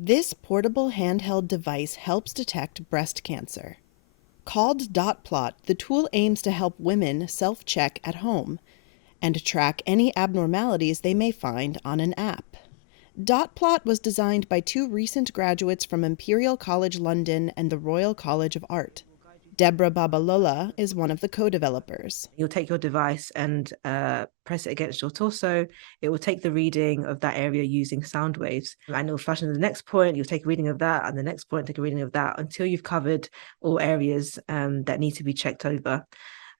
This portable handheld device helps detect breast cancer. Called Dot Plot, the tool aims to help women self-check at home and track any abnormalities they may find on an app. Dot Plot was designed by two recent graduates from Imperial College London and the Royal College of Art. Deborah Babalola is one of the co-developers. You'll take your device and press it against your torso. It will take the reading of that area using sound waves. And it'll flash to the next point. You'll take a reading of that, and the next point, take a reading of that until you've covered all areas that need to be checked over.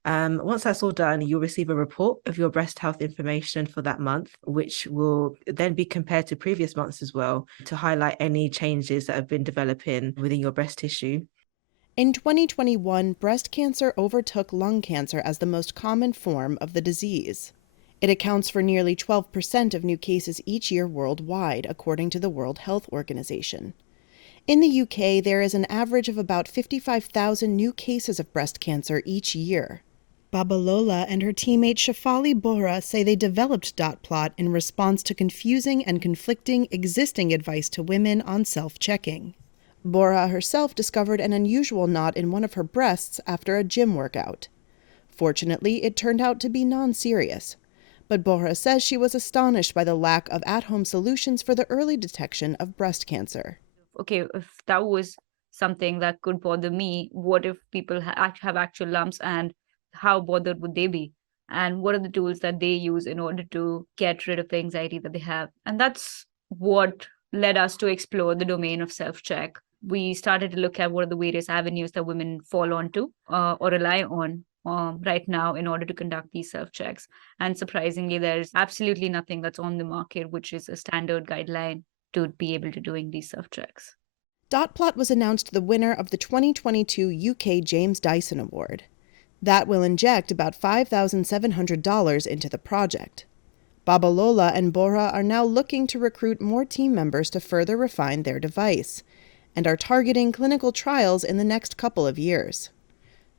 Once that's all done, you'll receive a report of your breast health information for that month, which will then be compared to previous months as well to highlight any changes that have been developing within your breast tissue. In 2021, breast cancer overtook lung cancer as the most common form of the disease. It accounts for nearly 12% of new cases each year worldwide, according to the World Health Organization. In the UK, there is an average of about 55,000 new cases of breast cancer each year. Babalola and her teammate Shafali Bora say they developed Dot Plot in response to confusing and conflicting existing advice to women on self-checking. Bora herself discovered an unusual knot in one of her breasts after a gym workout. Fortunately, it turned out to be non-serious. But Bora says she was astonished by the lack of at-home solutions for the early detection of breast cancer. Okay, if that was something that could bother me, what if people have actual lumps, and how bothered would they be? And what are the tools that they use in order to get rid of the anxiety that they have? And that's what led us to explore the domain of self-check. We started to look at what are the various avenues that women fall onto or rely on right now in order to conduct these self-checks. And surprisingly, there's absolutely nothing that's on the market, which is a standard guideline to be able to doing these self-checks. Dot Plot was announced the winner of the 2022 UK James Dyson Award. That will inject about $5,700 into the project. Babalola and Bora are now looking to recruit more team members to further refine their device, and are targeting clinical trials in the next couple of years.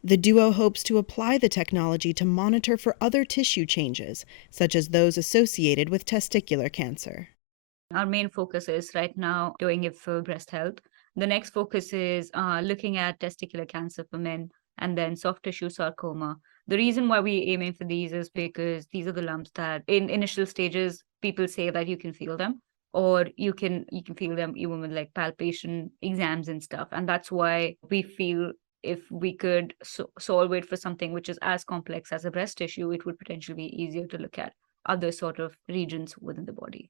The duo hopes to apply the technology to monitor for other tissue changes, such as those associated with testicular cancer. Our main focus is right now doing it for breast health. The next focus is looking at testicular cancer for men and then soft tissue sarcoma. The reason why we're aiming for these is because these are the lumps that in initial stages, people say that you can feel them, or you can feel them even with like palpation exams and stuff. And that's why we feel if we could solve it for something which is as complex as a breast tissue, it would potentially be easier to look at other sort of regions within the body.